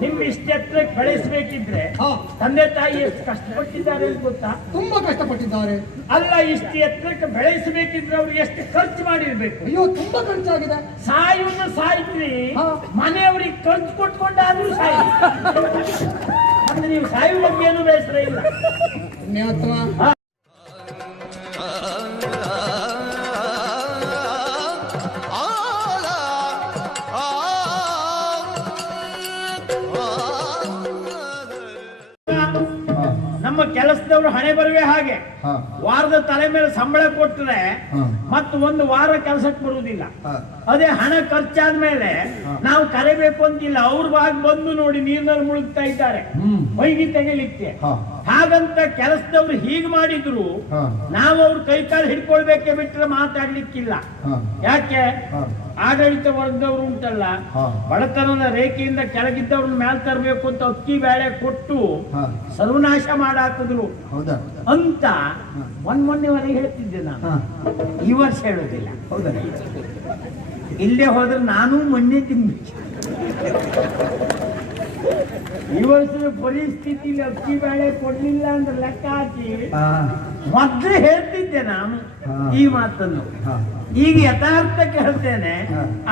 ನಿಮ್ ಇಷ್ಟ ಎತ್ತರಕ್ಕೆ ಬೆಳೆಸಬೇಕಿದ್ರೆ ತಂದೆ ತಾಯಿ ಎಷ್ಟು ಕಷ್ಟಪಟ್ಟಿದ್ದಾರೆ ಅಂತ ಗೊತ್ತಾ? ತುಂಬಾ ಕಷ್ಟಪಟ್ಟಿದ್ದಾರೆ. ಅಲ್ಲ, ಇಷ್ಟು ಎತ್ತರಕ್ಕೆ ಬೆಳೆಸಬೇಕಿದ್ರೆ ಅವ್ರು ಎಷ್ಟು ಖರ್ಚು ಮಾಡಿರ್ಬೇಕು? ಅಯ್ಯೋ, ತುಂಬಾ ಖರ್ಚಾಗಿದೆ. ಸಾಯುವನ್ನು ಸಾಯ್ತ್ರಿ, ಮನೆಯವ್ರಿಗೆ ಖರ್ಚು ಕೊಟ್ಕೊಂಡಾದ್ರೂ ಸಾಯಿ. ಅಂದ್ರೆ ನೀವು ಸಾಯುವ ಬಗ್ಗೆ ಏನು ಬೇಸರ ಇಲ್ಲ. ನಮ್ಮ ಕೆಲಸದವರು ಹಣೆ ಬರುವೆ ಹಾಗೆ. ವಾರದ ತಲೆ ಮೇಲೆ ಸಂಬಳ ಕೊಟ್ಟರೆ ಮತ್ತು ಒಂದು ವಾರ ಕೆಲಸಕ್ಕೆ ಬರುವುದಿಲ್ಲ. ಅದೇ ಹಣ ಖರ್ಚಾದ್ಮೇಲೆ ನಾವು ಕರೆಬೇಕು ಅಂತಿಲ್ಲ, ಅವ್ರ ಭಾಗ ಬಂದು ನೋಡಿ ನೀರಿನಲ್ಲಿ ಮುಳುಗ್ತಾ ಇದ್ದಾರೆ ಹೊಯ್ಗಿ ತೆಗಿಲಿಕ್ಕೆ. ಹಾಗಂತ ಕೆಲಸದವ್ರು ಹೀಗೆ ಮಾಡಿದ್ರು ನಾವು ಅವ್ರ ಕೈಕಾಲು ಹಿಡ್ಕೊಳ್ಬೇಕೆ ಬಿಟ್ರೆ ಮಾತಾಡ್ಲಿಕ್ಕಿಲ್ಲ. ಯಾಕೆ? ಆಡಳಿತ ವರ್ಗದವ್ರು ಉಂಟಲ್ಲ, ಬಡತನದ ರೇಖೆಯಿಂದ ಕೆಳಗಿದ್ದವ್ರನ್ನ ಮೇಲ್ ತರಬೇಕು ಅಂತ ಅಕ್ಕಿ ಬೇಳೆ ಕೊಟ್ಟು ಸರ್ವನಾಶ ಮಾಡಾಕಿದ್ರು ಅಂತ ಮೊನ್ನೆವರೆಗೆ ಹೇಳ್ತಿದ್ದೆ ನಾನು. ಈ ವರ್ಷ ಹೇಳೋದಿಲ್ಲ. ಇಲ್ಲೇ ಹೋದ್ರೆ ನಾನು ಮೊನ್ನೆ ತಿನ್ಬೇಕು. ಈ ವರ್ಷದ ಪರಿಸ್ಥಿತಿಲಿ ಅಕ್ಕಿ ಬೇಳೆ ಕೊಡ್ಲಿಲ್ಲ ಅಂದ್ರೆ ಲೆಕ್ಕ ಹಾಕಿ ಮೊದ್ಲು ಹೇಳ್ತಿದ್ದೆ ನಾನು ಈ ಮಾತನ್ನು. ಈಗ ಯಥಾರ್ಥಕ್ಕೆ ಹೇಳ್ತೇನೆ,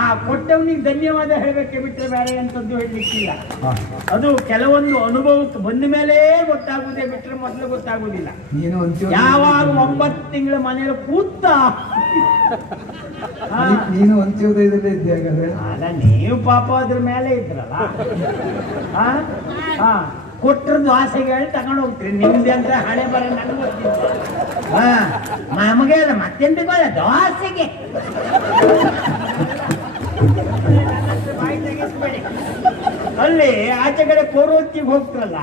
ಆ ಕೊಟ್ಟವನಿಗೆ ಧನ್ಯವಾದ ಹೇಳಬೇಕೆ ಬಿಟ್ಟರೆ ಬೇರೆ ಅಂತದ್ದು ಹೇಳಲಿಕ್ಕಿಲ್ಲ. ಅದು ಕೆಲವೊಂದು ಅನುಭವಕ್ಕೆ ಬಂದ ಮೇಲೆ ಗೊತ್ತಾಗುವುದೇ ಬಿಟ್ಟರೆ ಮೊದಲು ಗೊತ್ತಾಗುವುದಿಲ್ಲ. ಯಾವಾಗ 9 ತಿಂಗಳ ಮನೆಯಲ್ಲಿ ಕೂತ ನೀನು ಅಂತ್ಯೋದಯದಲ್ಲೇ ಇದ್ದೆ. ಅಲ್ಲ, ನೀವು ಪಾಪ ಅದ್ರ ಮೇಲೆ ಇದ್ರಲ್ಲ. ಕೊಟ್ಟರದ್ದು ಆಸೆಗೆ ಹೇಳಿ ತಗೊಂಡು ಹೋಗ್ತೀರಿ. ನಿಮ್ದೆ ಅಂತ ಹಣೆ ಬರ ನನಗೆ ಗೊತ್ತಿಲ್ಲ. ನಮಗೆ ಮತ್ತೆಂತ ದೋಸೆಗೆ ಅಲ್ಲಿ ಆಚೆ ಕಡೆ ಕೋರೋತ್ತಿಗೆ ಹೋಗ್ತಾರಲ್ಲ,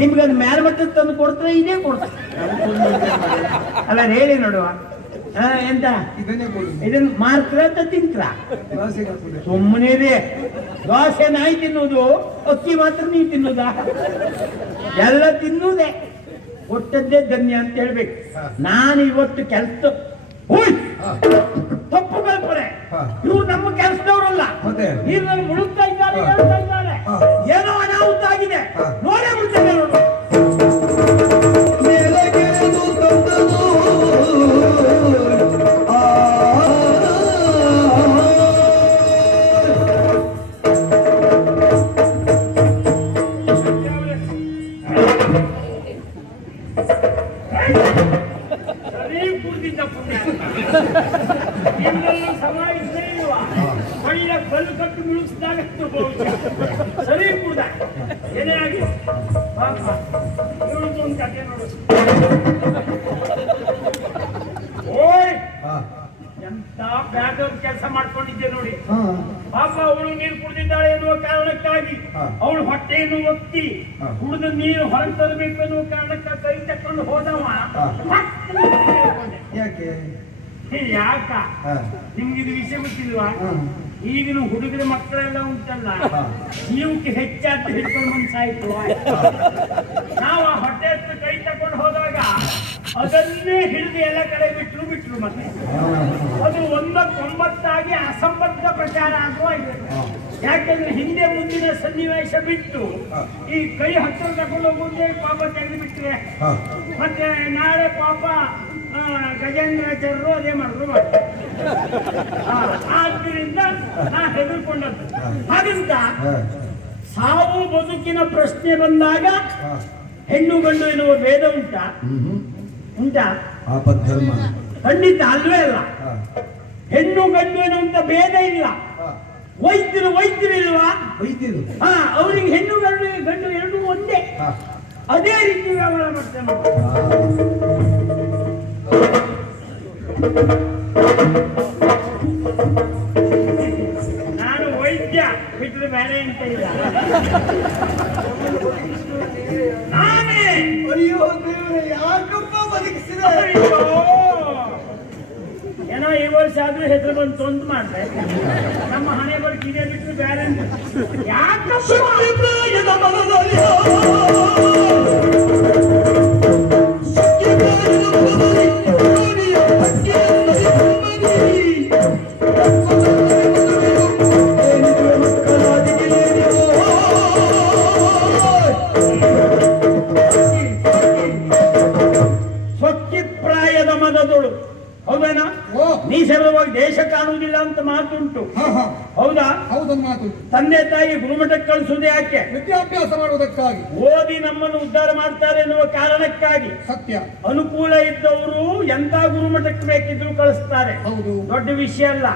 ನಿಮ್ಗೆ ಅದು ಮ್ಯಾಲ ಮಟ್ಟದ ತಂದು ಕೊಡ್ತಾರೆ, ಇದೇ ಕೊಡ್ತಾರೆ. ಅಲ್ಲ ಹೇಳಿ ನೋಡುವ, ಎಂತ ಇದನ್ನ ಮಾರ್ಕ್ರ ಅಂತ ತಿಂತ್ರ? ಸುಮ್ಮನೆ ದೋಸೆ ನಾಯಿ ತಿನ್ನುವುದು, ಅಕ್ಕಿ ಮಾತ್ರ ನೀ ತಿನ್ನುದ? ಎಲ್ಲ ತಿನ್ನುವುದೇ. ಕೊಟ್ಟದ್ದೇ ಧನ್ಯ ಅಂತ ಹೇಳ್ಬೇಕು. ನಾನು ಇವತ್ತು ಕೆಲಸ ತಪ್ಪು ಕಲ್ಪನೆ. ಇವ್ರು ನಮ್ಮ ಕೆಲಸದವರಲ್ಲ, ನೀರಿನಲ್ಲಿ ಮುಳುಗ್ತಾ ಇದ್ದಾರೆ, ಹೇಳ್ತಾ ಇದ್ದಾರೆ. ಏನೋ ಅನಾಹುತ ಆಗಿದೆ, ನೋಡೇ ಬಿಡ್ತೇನೆ ನೋಡು. ಕಲ್ಲು ಕಟ್ಟು ಮುಳುಗಿಸಿದಾಗತ್ತು ಸರಿ ಕುಡ್ದ ಏನೇ ಆಗಿ ಒಂದು ಕಥೆ ನೋಡು. ಓಯ್, ಎಂತ ಬ್ಯಾಗ್ ಕೆಲಸ ಮಾಡ್ಕೊಂಡಿದ್ದೆ ನೋಡಿ. ಪಾಪ ಅವಳು ನೀರು ಕುಡಿದಿದ್ದಾಳೆ ಎನ್ನುವ ಕಾರಣಕ್ಕಾಗಿ ಅವಳು ಹೊಟ್ಟೆಯನ್ನು ಒತ್ತಿ ಕುಡಿದು ನೀರು ಹೊರಗೆ ತರಬೇಕು ಎನ್ನುವ ಕಾರಣಕ್ಕ ಕೈ ತಕೊಂಡು ಹೋದವ. ಯಾಕೆ? ಯಾಕ ನಿಮ್ಗಿದು ವಿಷಯ ಗೊತ್ತಿಲ್ವಾ? ಈಗಿನ ಹುಡುಗರ ಮಕ್ಕಳೆಲ್ಲ ಉಂಟಲ್ಲ, ಜೀವಕ್ಕೆ ಹೆಚ್ಚಾದ ಹಿಡ್ಕೊಂಡು ಮನ್ಸಾಯ್ತು. ನಾವು ಆ ಹೊಟ್ಟೆ ಹತ್ರ ಕೈ ತಕೊಂಡು ಹೋದಾಗ ಅದನ್ನೇ ಹಿಡಿದು ಎಲ್ಲ ಕಡೆ ಬಿಟ್ರು. ಮತ್ತೆ ಅದು 1-9 ಅಸಂಬದ್ಧ ಪ್ರಚಾರ ಆಗುವ ಇದೆ. ಯಾಕೆಂದ್ರೆ ಹಿಂದೆ ಮುಂದಿನ ಸನ್ನಿವೇಶ ಬಿಟ್ಟು ಈ ಕೈ ಹತ್ತಿರ ತಗೊಂಡು ಹೋಗುವುದೇ ಪಾಪ ತೆಗೆದು ಬಿಟ್ರೆ, ಮತ್ತೆ ನಾಳೆ ಪಾಪ ಗಜೇಂದ್ರಾಚಾರ್ಯರು ಅದೇ ಮಾಡಿದ್ರು. ಆದ್ದರಿಂದ ನಾ ಹೆದರ್ಕೊಂಡದ್ದು. ಹಾಗಂತ ಸಾವು ಬದುಕಿನ ಪ್ರಶ್ನೆ ಬಂದಾಗ ಹೆಣ್ಣು ಗಂಡು ಎನ್ನುವ ಭೇದ ಉಂಟಾ? ಖಂಡಿತ ಅಲ್ವೇ ಅಲ್ಲ. ಹೆಣ್ಣು ಗಂಡು ಎನ್ನುವಂತ ಭೇದ ಇಲ್ಲ. ವೈದ್ಯರು ಇಲ್ವಾ? ಅವರಿಗೆ ಹೆಣ್ಣು ಗಂಡು ಎರಡು ಒಂದೇ. ಅದೇ ರೀತಿ ವ್ಯವಹಾರ ಮಾಡ್ತೇನೆ. ನಾನು ವೈದ್ಯ ಬಿಟ್ಟರೆ ಬೇರೆ ಅಂತ ಇಲ್ಲ. ನಾನೇ ಯಾಕಪ್ಪ ಬದುಕಿಸಿದ? ಏನೋ ಈ ವರ್ಷ ಆದ್ರೂ ಹೆಸರು ಬಂದು ತೊಂದು ಮಾಡ್ದೆ. ನಮ್ಮ ಹಣೆ ಬರಕ್ಕೆ ಇದೇ ಬಿಟ್ಟರೆ ಬೇರೆ ಅಂತ ಯಾಕಪ್ಪ? ತಾಯಿ ಗುರುಮಠಕ್ಕೆ ಕಳಿಸುವುದು ಯಾಕೆ? ವಿದ್ಯಾಭ್ಯಾಸ ಮಾಡುವುದಕ್ಕಾಗಿ. ಓದಿ ನಮ್ಮನ್ನು ಉದ್ಧಾರ ಮಾಡ್ತಾರೆ ಎನ್ನುವ ಕಾರಣಕ್ಕಾಗಿ. ಸತ್ಯ. ಅನುಕೂಲ ಇದ್ದವರು ಎಂತ ಗುರುಮಠಕ್ಕೆ ಬೇಕಿದ್ರು ಕಳಿಸ್ತಾರೆ. ಹೌದು. ದೊಡ್ಡ ವಿಷಯ ಅಲ್ಲ.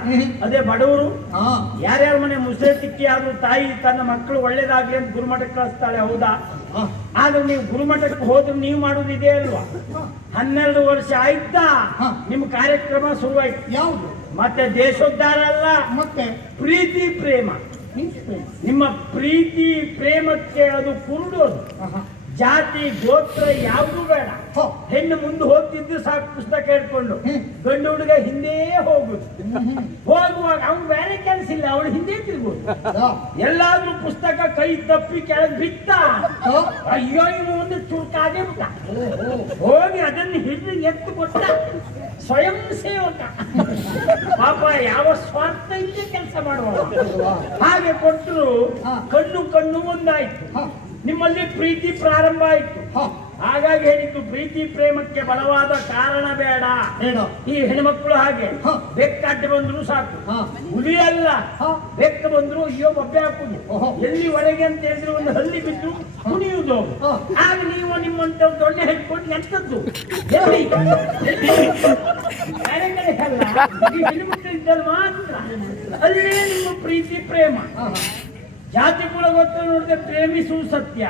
ಅದೇ ಬಡವರು ಹಾ. ಯಾರ್ಯಾರ ಮನೆ ಮುಸೆ ತಿಕ್ಕಿ ಆದ್ರೂ ತಾಯಿ ತನ್ನ ಮಕ್ಕಳು ಒಳ್ಳೇದಾಗ್ಲಿ ಅಂತ ಗುರುಮಠಕ್ಕೆ ಕಳಿಸ್ತಾಳೆ, ಹೌದಾ? ಆದ್ರೆ ನೀವು ಗುರುಮಠಕ್ಕೆ ಹೋದ್ರೆ ನೀವು ಮಾಡೋದು ಇದೇ ಅಲ್ವಾ? 12 ವರ್ಷ ಆಯ್ತಾ ನಿಮ್ ಕಾರ್ಯಕ್ರಮ ಶುರುವಾಯ್ತು. ಯಾವುದು? ಮತ್ತೆ ದೇಶೋದ್ಧಾರ ಅಲ್ಲ, ಮತ್ತೆ ಪ್ರೀತಿ ಪ್ರೇಮ. ನಿಮ್ಮ ಪ್ರೀತಿ ಪ್ರೇಮಕ್ಕೆ ಅದು ಕುರುಡೋದು. ಜಾತಿ ಗೋತ್ರ ಯಾವುದು ಬೇಡ. ಹೆಣ್ಣು ಮುಂದೆ ಹೋಗ್ತಿದ್ದು ಸಾಕು ಪುಸ್ತಕ ಹಿಡ್ಕೊಂಡು. ಗಂಡು ಹುಡುಗ ಹಿಂದೆ ಹೋಗುದು. ಹೋಗುವಾಗ ಅವ್ನು ಬೇರೆ ಕೆಲಸ ಇಲ್ಲ, ಅವಳು ಹಿಂದೆ ತಿರ್ಬೋದು. ಎಲ್ಲಾದ್ರೂ ಪುಸ್ತಕ ಕೈ ತಪ್ಪಿ ಕೆಳಗೆ ಬಿತ್ತ, ಅಯ್ಯೋ ಇವು ಒಂದು ಚುರುಕಾಗೆ ಬಿಟ್ಟ. ಹೋಗಿ ಅದನ್ನು ಹಿಡಿದು ಎತ್ತು ಕೊಟ್ಟ. ಸ್ವಯಂ ಸೇವಕ ಪಾಪ, ಯಾವ ಸ್ವಾರ್ಥ ಇಲ್ಲದೆ ಕೆಲಸ ಮಾಡುವ ಹಾಗೆ ಕೊಟ್ಟರು. ಕಣ್ಣು ಕಣ್ಣು ಒಂದಾಯ್ತು. ನಿಮ್ಮಲ್ಲಿ ಪ್ರೀತಿ ಪ್ರಾರಂಭ ಆಯ್ತು. ಹಾಗಾಗಿ ಹೇಳಿದ್ದು ಪ್ರೀತಿ ಪ್ರೇಮಕ್ಕೆ ಬಲವಾದ ಕಾರಣ ಬೇಡ. ಈ ಹೆಣ್ಮಕ್ಳು ಹಾಗೆ ಬೆಕ್ಕಡ್ಡ ಬಂದ್ರು ಸಾಕು, ಹುಲಿ ಅಲ್ಲ. ಬೆಕ್ಕ ಬಂದ್ರು ಅಯ್ಯೋ ಬಬ್ಬೆ ಹಾಕುದು. ಎಲ್ಲಿ ಒಳಗೆ ಅಂತ ಹೇಳಿದ್ರೆ ಒಂದು ಹಲ್ಲಿ ಬಿದ್ದು ಕುಣಿಯುವುದು. ಆಗ ನೀವು ನಿಮ್ಮಂತ ದೊಡ್ಡ ಹಿಡ್ಕೊಂಡು ಎಂತದ್ದು ಎಲ್ಲಿ ಬೇರೆ ಕಡೆ ಅಲ್ಲ, ಈ ಹೆಣ್ಮಕ್ಳು ಇದ್ದಲ್ಲಿ ಮಾತ್ರ ಅಲ್ಲೇ ನಿಮ್ಮ ಪ್ರೀತಿ ಪ್ರೇಮ. ಜಾತಿ ಕುಲ ಗೊತ್ತು ನೋಡಿದ್ರೆ ಪ್ರೇಮಿಸುವ ಸತ್ಯ.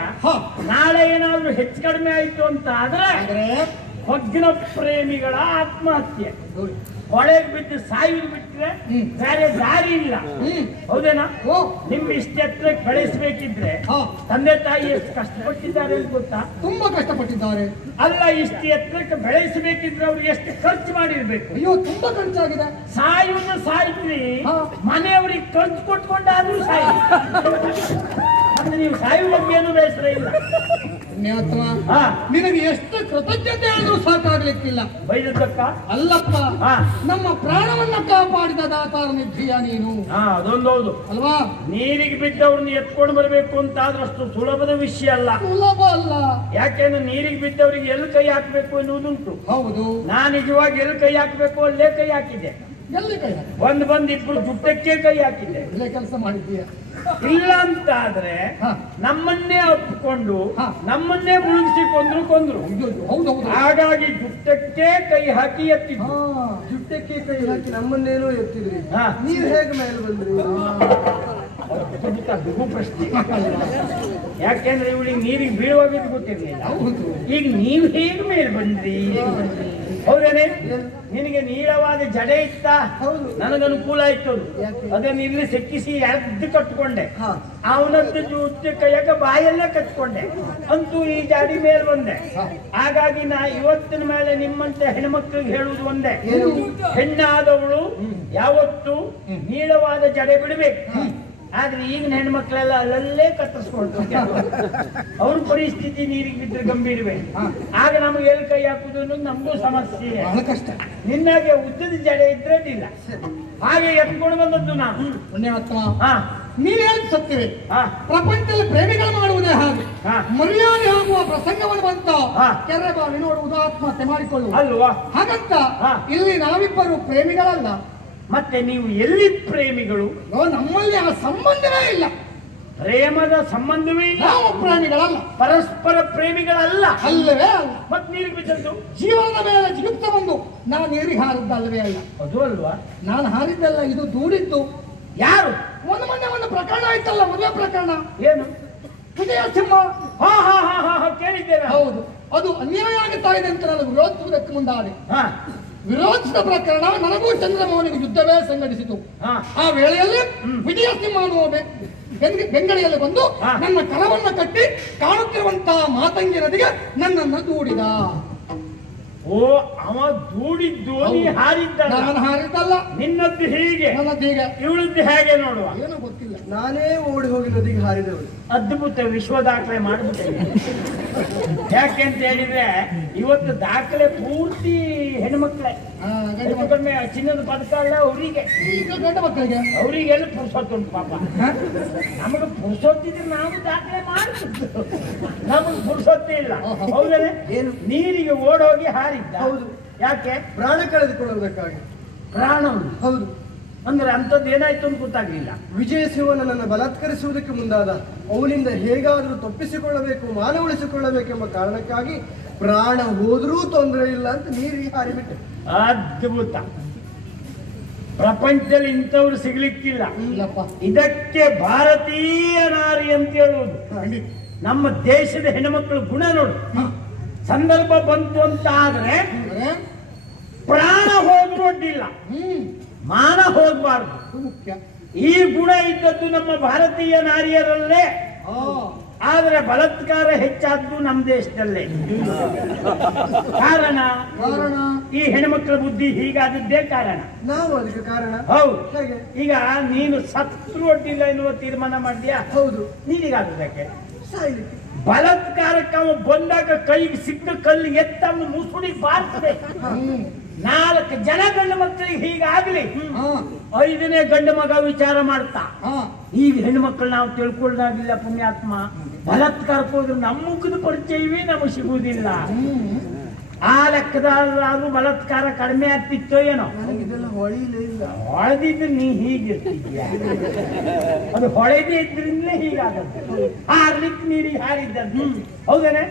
ನಾಳೆ ಏನಾದ್ರೂ ಹೆಚ್ಚು ಕಡಿಮೆ ಆಯ್ತು ಅಂತ ಆದ್ರೆ ಹೊಗ್ಗಿನ ಪ್ರೇಮಿಗಳ ಆತ್ಮಹತ್ಯೆ. ಹೊಳೆಗೆ ಬಿದ್ದು ಸಾಯುವುದು ಬಿಟ್ರೆ ಬೇರೆ ದಾರಿ ಇಲ್ಲ. ಹೌದೇನಾ? ನಿಮ್ ಇಷ್ಟೆತ್ರ ಬೆಳೆಸಬೇಕಿದ್ರೆ ತಂದೆ ತಾಯಿ ಎಷ್ಟು ಕಷ್ಟಪಟ್ಟಿದ್ದಾರೆ ಅಂತ ಗೊತ್ತಾ? ತುಂಬಾ ಕಷ್ಟಪಟ್ಟಿದ್ದಾರೆ. ಅಲ್ಲ, ಇಷ್ಟು ಎತ್ತರಕ್ಕೆ ಬೆಳೆಸಬೇಕಿದ್ರೆ ಅವ್ರು ಎಷ್ಟು ಖರ್ಚು ಮಾಡಿರ್ಬೇಕು. ಅಯ್ಯೋ, ತುಂಬಾ ಖರ್ಚಾಗಿದೆ. ಸಾಯುವುದು ಸಾಯ್ತ್ರಿ, ಮನೆಯವ್ರಿಗೆ ಖರ್ಚು ಕೊಟ್ಕೊಂಡಾದ್ರೂ ಸಾಯಿ. ಅಂದ್ರೆ ನೀವು ಸಾಯುವ ಬಗ್ಗೆ ಏನು ಬೇಸರ ಇಲ್ಲ. ನಿನಗೆ ಎಷ್ಟು ಕೃತಜ್ಞತೆ ಆದ್ರೂ ಸಾಕಾಗ್ಲಿಕ್ಕಿಲ್ಲ. ಬೈದಕ್ಕ ಅಲ್ಲಪ್ಪ, ನಮ್ಮ ಪ್ರಾಣವನ್ನ ಕಾಪಾಡಿದ ದಾತಾರ ನಿಧಿಯ ನೀನು. ಅದೊಂದೌದು ಅಲ್ವಾ? ನೀರಿಗೆ ಬಿದ್ದವ್ರನ್ನ ಎತ್ಕೊಂಡು ಬರಬೇಕು ಅಂತ ಆದ್ರಷ್ಟು ಸುಲಭದ ವಿಷಯ ಅಲ್ಲ. ಸುಲಭ ಅಲ್ಲ. ಯಾಕೆಂದ್ರೆ ನೀರಿಗೆ ಬಿದ್ದವರಿಗೆ ಎಲ್ಲಿ ಕೈ ಹಾಕ್ಬೇಕು ಎನ್ನುವುದುಂಟು. ಹೌದು. ನಾನು ನಿಜವಾಗಿ ಎಲ್ಲಿ ಕೈ ಹಾಕ್ಬೇಕು ಅಲ್ಲೇ ಕೈ ಹಾಕಿದ್ದೆ. ಎಲ್ಲಿ ಕೈ? ಬಂದು ಇಬ್ರು ಜುಟ್ಟಕ್ಕೆ ಕೈ ಹಾಕಿದ್ದೆ. ಇಲ್ಲೇ ಕೆಲಸ ಮಾಡಿದ್ದೀಯ. ಇಲ್ಲ ಅಂತ ಆದ್ರೆ ನಮ್ಮನ್ನೇ ಅಪ್ಪಿಕೊಂಡು ನಮ್ಮನ್ನೇ ಮುಳುಗಿಸಿ ಕೊಂದ್ರು. ಹಾಗಾಗಿ ಜುಟ್ಟಕ್ಕೆ ಕೈ ಹಾಕಿ ಎತ್ತಿದ್ರು. ಜುಟ್ಟಕ್ಕೆ ಕೈ ಹಾಕಿ ನಮ್ಮನ್ನೇನೋ ಎತ್ತಿದ್ರಿ. ನೀವು ಹೇಗೆ ಮೇಲೆ ಬಂದ್ರಿ? ಬಿಗು ಪ್ರಶ್ನೆ. ಯಾಕೆಂದ್ರೆ ಇವಳಿಗೆ ನೀರಿಗೆ ಬೀಳುವಾಗ ಗೊತ್ತಿರ್ಲಿಲ್ಲ. ಈಗ ನೀವು ಹೇಗೆ ಮೇಲೆ ಬಂದ್ರಿ? ಹೌದೇನೆ? ನಿನಗೆ ನೀಳವಾದ ಜಡೆ ಇತ್ತ, ನನಗೆ ಅನುಕೂಲ ಆಯ್ತು. ಅದನ್ನು ಇಲ್ಲಿ ಸಿಕ್ಕಿಸಿ ಎದ್ದು ಕಟ್ಕೊಂಡೆ. ಅವನದ್ದು ಜೂತೆ ಕೈಯಾಗ ಬಾಯಲ್ಲೇ ಕಟ್ಕೊಂಡೆ. ಅಂತೂ ಈ ಜಾಡಿ ಮೇಲೆ ಬಂದೆ. ಹಾಗಾಗಿ ನಾ ಇವತ್ತಿನ ಮೇಲೆ ನಿಮ್ಮಂತೆ ಹೆಣ್ಮಕ್ಳಿಗೆ ಹೇಳುವುದು ಒಂದೇ, ಹೆಣ್ಣಾದವಳು ಯಾವತ್ತು ನೀಳವಾದ ಜಡೆ ಬಿಡಬೇಕು. ಆದ್ರೆ ಈಗಿನ ಹೆಣ್ಮಕ್ಳೆಲ್ಲ ಅಲ್ಲಲ್ಲೇ ಕತ್ತರಿಸ್ಕೊಳ್ತಾರೆ. ಅವ್ರ ಪರಿಸ್ಥಿತಿ ನೀರಿಗೆ ಬಿದ್ದರೆ ಗಂಭೀರವೇ. ಆಗ ನಮ್ಗೆ ಎಲ್ಲಿ ಕೈ ಹಾಕುದು ಅನ್ನೋದು ನಮಗೂ ಸಮಸ್ಯೆ. ಕಷ್ಟ. ನಿನ್ನಾಗೆ ಉದ್ದದ ಜಡೆ ಇದ್ರೆ ಇಲ್ಲ. ಹಾಗೆ ಎತ್ಕೊಂಡು ಬಂದದ್ದು ನಾನು. ನೀನ್ ಹೇಳಿ ಸತ್ಯವೇ. ಪ್ರಪಂಚದಲ್ಲಿ ಪ್ರೇಮಿಗಳು ಮಾಡುವುದೇ ಹಾಗೆ. ಮರ್ಯಾದೆ ಆಗುವ ಪ್ರಸಂಗವನ್ನು ಬಂತ ಕೆರೆ ಬಾವಿ ನೋಡುವುದು, ಆತ್ಮಹತ್ಯೆ ಮಾಡಿಕೊಳ್ಳುವುದು ಅಲ್ವಾ? ಹಾಗಂತ ಇಲ್ಲಿ ನಾವಿಬ್ಬರು ಪ್ರೇಮಿಗಳಲ್ಲ. ಮತ್ತೆ ನೀವು ಎಲ್ಲಿ ಪ್ರೇಮಿಗಳು? ನಮ್ಮಲ್ಲಿ ಆ ಸಂಬಂಧವೇ ಇಲ್ಲ. ಪ್ರೇಮದ ಸಂಬಂಧವೇ ಇಲ್ಲ. ನಾವು ಪ್ರೇಮಿಗಳಲ್ಲ, ಪರಸ್ಪರ ಪ್ರೇಮಿಗಳಲ್ಲ. ಅಲ್ಲವೇ ಅಲ್ಲ. ಮತ್ತೆ ನೀರಿಗೆ ಬಿದ್ದದ್ದು ಜೀವನದ ಮೇಲೆ ಜಿಗುಪ್ತ ಬಂದು ನಾನು ನೀರಿಗೆ ಹಾರಿದ್ದಲ್ಲವೇ ಅಲ್ಲ. ಅದು ಅಲ್ವಾ? ನಾನು ಹಾರಿದ್ದಲ್ಲ, ಇದು ದೂಡಿದ್ದು. ಯಾರು? ಒಂದು ಪ್ರಕರಣ ಆಯ್ತಲ್ಲ, ಮದುವೆ ಪ್ರಕರಣ. ಏನು? ವಿಜಯ ಸಿಂಹ. ಕೇಳಿದ್ದೇನೆ. ಹೌದು, ಅದು ಅನ್ಯಾಯ ಆಗುತ್ತಾ ಇದೆ ಅಂತ ನಾನು ವಿರೋಧಿಸುವುದಕ್ಕೆ ಮುಂದಾದೆ. ವಿರೋಧಿಸಿದ ಪ್ರಕರಣ ನನಗೂ ಚಂದ್ರಮೋಹನಿಗೆ ಯುದ್ಧವೇ ಸಂಘಟಿಸಿತು. ಆ ವೇಳೆಯಲ್ಲಿ ವಿಜಯ ಸಿಂಹ ಅನ್ನುವ ಬೆಂಗಳಿಯಲ್ಲಿ ಬಂದು ನನ್ನ ಕರವನ್ನ ಕಟ್ಟಿ ಕಾಣುತ್ತಿರುವಂತಹ ಮಾತಂಗಿ ನದಿಗೆ ನನ್ನನ್ನು ದೂಡಿದ. ಓ, ಅವ ದೂಡಿದ್ದು ನೀ ಹಾರಿದ್ದ? ನಾನು ಹಾರಿದ್ದಲ್ಲ. ನಿನ್ನದ್ದು ಹೀಗೆ, ನನ್ನದ್ದು ಹೀಗೆ, ಇವಳದ್ದು ಹೇಗೆ ನೋಡುವ? ಏನೋ ಗೊತ್ತಿಲ್ಲ. ನಾನೇ ಓಡಿ ಹೋಗಿ ನದಿಗೆ ಹಾರಿದವಳು. ಅದ್ಭುತ, ವಿಶ್ವ ದಾಖಲೆ ಮಾಡಿಬಿಟ್ಟೆ. ಯಾಕೆ ಅಂತ ಹೇಳಿದ್ರೆ ಇವತ್ತು ದಾಖಲೆ ಪೂರ್ತಿ ಹೆಣ್ಮಕ್ಳೆ. ಕಡಿಮೆ ಚಿನ್ನದ ಪದಕ ಅಲ್ಲ ಅವರಿಗೆ, ಗಂಡು ಮಕ್ಕಳಿಗೆ. ಅವರಿಗೆಲ್ಲ ಪುರುಸೊತ್ತುಂಟು ಪಾಪ. ನಮಗೆ ಪುರುಸೊತ್ತಿದ್ರೆ ನಾವು ದಾಖಲೆ ಮಾಡ್ತಿದ್ದು, ನಮಗೆ ಪುರುಸೊತ್ತೇ ಇಲ್ಲ. ಹೌದಲ್ಲ? ನೀರಿಗೆ ಓಡೋಗಿ ಹಾರಿದ್ದ. ಹೌದು. ಯಾಕೆ? ಪ್ರಾಣ ಕಳೆದುಕೊಳ್ಳುವುದಕ್ಕಾಗಿ. ಪ್ರಾಣ? ಹೌದು. ಅಂದ್ರೆ ಅಂಥದ್ದು ಏನಾಯ್ತು ಅಂತ ಗೊತ್ತಾಗ್ಲಿಲ್ಲ. ವಿಜಯ ಶಿವನನ್ನು ಬಲಾತ್ಕರಿಸುವುದಕ್ಕೆ ಮುಂದಾದ. ಅವನಿಂದ ಹೇಗಾದರೂ ತಪ್ಪಿಸಿಕೊಳ್ಳಬೇಕು, ಮಾನ ಉಳಿಸಿಕೊಳ್ಳಬೇಕೆಂಬ ಕಾರಣಕ್ಕಾಗಿ ಪ್ರಾಣ ಹೋದ್ರೂ ತೊಂದರೆ ಇಲ್ಲ ಅಂತ ನೀರಿಗೆ ಹಾರಿಬಿಟ್ಟೆ. ಅದ್ಭುತ. ಪ್ರಪಂಚದಲ್ಲಿ ಇಂಥವ್ರು ಸಿಗ್ಲಿಕ್ಕಿಲ್ಲ. ಇಲ್ಲಪ್ಪ. ಇದಕ್ಕೆ ಭಾರತೀಯ ನಾರಿ ಅಂತ ಹೇಳುವುದು. ನಮ್ಮ ದೇಶದ ಹೆಣ್ಮಕ್ಳು ಗುಣ ನೋಡು. ಸಂದರ್ಭ ಬಂತು ಅಂತ ಆದ್ರೆ ಪ್ರಾಣ ಹೋದ್ರೂ ಅಡ್ಡಿಲ್ಲ, ಮಾನ ಹೋಗ್ಬಾರ್ದು. ಮುಖ್ಯ. ಈ ಗುಣ ಇದ್ದದ್ದು ನಮ್ಮ ಭಾರತೀಯ ನಾರಿಯರಲ್ಲೇ. ಆದ್ರೆ ಬಲಾತ್ಕಾರ ಹೆಚ್ಚಾದ್ದು ನಮ್ಮ ದೇಶದಲ್ಲೇ. ಕಾರಣ ಈ ಹೆಣ್ಮಕ್ಳ ಬುದ್ಧಿ ಹೀಗಾದದ್ದೇ ಕಾರಣ. ನಾವು ಅದಕ್ಕೆ ಕಾರಣ. ಹೌದು. ಹೇಗೆ? ಈಗ ನೀನು ಸತ್ರು ಒಡ್ಡಿಲ್ಲ ಎನ್ನುವ ತೀರ್ಮಾನ ಮಾಡಿದ್ಯಾ? ಹೌದು. ನೀನಿಗಾದಕ್ಕೆ ಸಾಯ್ಲಿಕ್ಕೆ. ಬಲಾತ್ಕಾರಕ್ಕೆ ಅವ ಬಂದಾಗ ಕೈಗೆ ಸಿಕ್ಕ ಕಲ್ಲು ಎತ್ತ ಅವನು ಮುಸುಡಿ ಬಾರಿಸದೆ. 4 ಜನ ಗಂಡು ಮಕ್ಕಳಿಗೆ ಹೀಗಾಗ್ಲಿ, 5ನೇ ಗಂಡು ಮಗ ವಿಚಾರ ಮಾಡ್ತಾ. ಈಗ ಹೆಣ್ಣು ಮಕ್ಕಳು ನಾವು ತಿಳ್ಕೊಳ್ಳಾಗಿಲ್ಲ ಪುಣ್ಯಾತ್ಮ. ಬಲಾತ್ಕಾರಕ್ಕೆ ಹೋದ್ರೆ ನಮ್ಮ ಮುಖದ ಪರಿಚಯವೇ ನಮಗೆ ಸಿಗುವುದಿಲ್ಲ. ಆ ಲೆಕ್ಕದಾದ್ರೂ ಬಲಾತ್ಕಾರ ಕಡಿಮೆ ಆಗ್ತಿತ್ತೋ ಏನೋ. ಇದೆಲ್ಲ ಹೊಳಿಲೇ ಇಲ್ಲ. ಹೊಳೆದಿದ್ರೆ ನೀ ಹೀಗಿರ್ತಿದ್ಯಾ? ಅದು ಹೊಳೆದೇ ಇದ್ರಿಂದಲೇ ಹೀಗಾಗತ್ತೆ. ಹಾರ್ಲಿಕ್ಕೆ ನೀರಿಗೆ ಹಾರಿದ್ದಂತೆ. ಹೌದೇನೆ?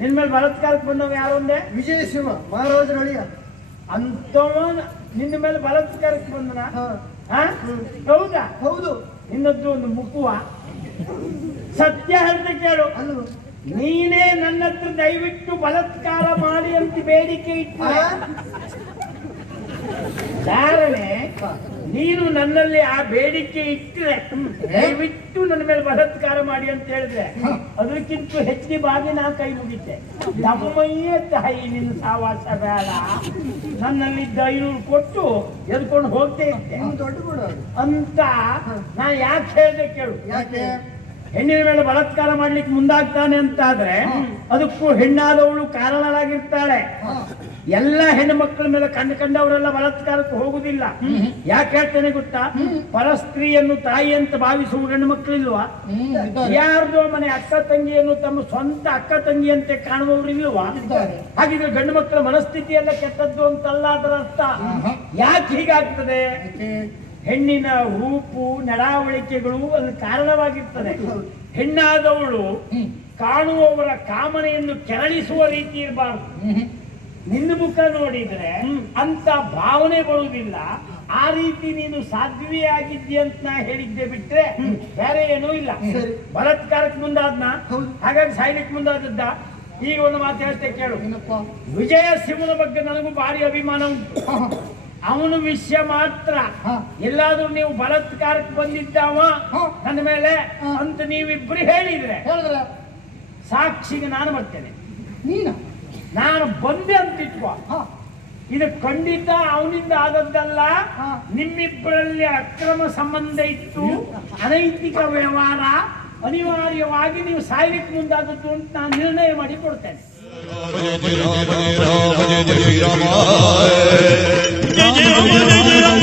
ನಿನ್ ಮೇಲೆ ಬಲಾತ್ಕಾರಕ್ಕೆ ಬಂದವ ಯಾರೊಂದೇ? ವಿಜಯ ಶಿವ ಮಹಾರಾಜರ ಅಳಿಯ. ಅಂತವ ನಿನ್ನ ಮೇಲೆ ಬಲಾತ್ಕಾರಕ್ಕೆ ಬಂದನ? ಹೌದಾ? ಹೌದು. ನಿನ್ನದ್ದು ಒಂದು ಮುಖುವ. ಸತ್ಯ ಹೇಳ್ತ ಕೇಳು. ಅಲ್ವ? ನೀನೇ ನನ್ನ ಹತ್ರ ದಯವಿಟ್ಟು ಬಲಾತ್ಕಾರ ಮಾಡಿ ಅಂತ ಬೇಡಿಕೆ ಇಟ್ಟರೆ, ಕಾರಣೆ ನೀನು ನನ್ನಲ್ಲಿ ಆ ಬೇಡಿಕೆ ಇಟ್ಟರೆ, ದಯವಿಟ್ಟು ನನ್ನ ಮೇಲೆ ಬಲಾತ್ಕಾರ ಮಾಡಿ ಅಂತ ಹೇಳಿದ್ರೆ ಅದಕ್ಕಿಂತ ಹೆಚ್ಚಿಗೆ ಬಾಗಿ ನಾ ಕೈ ಮುಗಿತೆ. ನಮ್ಮಯ್ಯೇ ತಾಯಿ ನಿನ್ನ ಸಾವಾಸ ಬೇಡ, ನನ್ನಲ್ಲಿದ್ದ 500 ಕೊಟ್ಟು ಎದ್ಕೊಂಡು ಹೋಗ್ತೇ ಇದ್ದೆ ದೊಡ್ಡ ಕೂಡ ಅಂತ ನಾ ಯಾಕೆ ಹೇಳ್ದೆ ಕೇಳು. ಯಾಕೆ? ಹೆಣ್ಣಿನ ಮೇಲೆ ಬಲಾತ್ಕಾರ ಮಾಡ್ಲಿಕ್ಕೆ ಮುಂದಾಗ್ತಾನೆ ಅಂತ ಆದ್ರೆ ಅದಕ್ಕೂ ಹೆಣ್ಣಾದವಳು ಕಾರಣರಾಗಿರ್ತಾಳೆ. ಎಲ್ಲ ಹೆಣ್ಣು ಮಕ್ಕಳ ಮೇಲೆ ಕಂಡವರೆಲ್ಲ ಬಲಾತ್ಕಾರಕ್ಕೆ ಹೋಗುದಿಲ್ಲ. ಯಾಕೆ ಹೇಳ್ತೇನೆ ಗೊತ್ತಾ? ಪರಸ್ತ್ರೀಯನ್ನು ತಾಯಿ ಅಂತ ಭಾವಿಸುವ ಗಂಡು ಮಕ್ಕಳಿಲ್ವಾ? ಯಾರ್ದೋ ಮನೆ ಅಕ್ಕ ತಂಗಿಯನ್ನು ತಮ್ಮ ಸ್ವಂತ ಅಕ್ಕ ತಂಗಿಯಂತೆ ಕಾಣುವವರು ಇಲ್ವಾ? ಹಾಗಿದ್ರೆ ಗಂಡು ಮಕ್ಕಳ ಮನಸ್ಥಿತಿ ಎಲ್ಲ ಕೆಟ್ಟದ್ದು ಅಂತಲ್ಲ ಅದರ ಅರ್ಥ. ಯಾಕೆ ಹೀಗಾಗ್ತದೆ? ಹೆಣ್ಣಿನ ರೂಪು ನಡಾವಳಿಕೆಗಳು ಅಲ್ಲಿ ಕಾರಣವಾಗಿರ್ತದೆ. ಹೆಣ್ಣಾದವಳು ಕಾಣುವವರ ಕಾಮನೆಯನ್ನು ಕೆರಳಿಸುವ ರೀತಿ ಇರಬಾರ್ದು. ನಿನ್ನ ಮುಖ ನೋಡಿದ್ರೆ ಅಂತ ಭಾವನೆ ಬರುವುದಿಲ್ಲ. ಆ ರೀತಿ ನೀನು ಸಾಧ್ಯವೇ ಆಗಿದ್ದಿ ಅಂತ ನಾ ಹೇಳಿದ್ದೆ ಬಿಟ್ರೆ ಬೇರೆ ಏನೂ ಇಲ್ಲ. ಬಲಾತ್ಕಾರಕ್ಕೆ ಮುಂದಾದ್ನ, ಹಾಗಾಗಿ ಸಾಯ್ಲಿಕ್ಕೆ ಮುಂದಾದದ್ದ. ಈಗ ಒಂದು ಮಾತು ಹೇಳ್ತೆ ಕೇಳು. ವಿಜಯ ಶಿವನ ಬಗ್ಗೆ ನನಗೂ ಭಾರಿ ಅಭಿಮಾನ ಉಂಟು. ಅವನು ವಿಷಯ ಮಾತ್ರ ಎಲ್ಲಾದ್ರೂ ನೀವು ಬಲಾತ್ಕಾರಕ್ಕೆ ಬಂದಿದ್ದಾವ ನನ್ನ ಮೇಲೆ ಅಂತ ನೀವಿಬ್ರು ಹೇಳಿದ್ರೆ ಸಾಕ್ಷಿಗೆ ನಾನು ಬರ್ತೇನೆ. ನಾನು ಬಂದೆ ಅಂತಿಟ್ವ, ಇದು ಖಂಡಿತ ಅವನಿಂದ ಆದದ್ದಲ್ಲ. ನಿಮ್ಮಿಬ್ಬರಲ್ಲಿ ಅಕ್ರಮ ಸಂಬಂಧ ಇತ್ತು, ಅನೈತಿಕ ವ್ಯವಹಾರ, ಅನಿವಾರ್ಯವಾಗಿ ನೀವು ಸಾಯ್ಲಿಕ್ಕೆ ಮುಂದಾದದ್ದು ಅಂತ ನಾನು ನಿರ್ಣಯ ಮಾಡಿ ಕೊಡ್ತೇನೆ. जय जय राम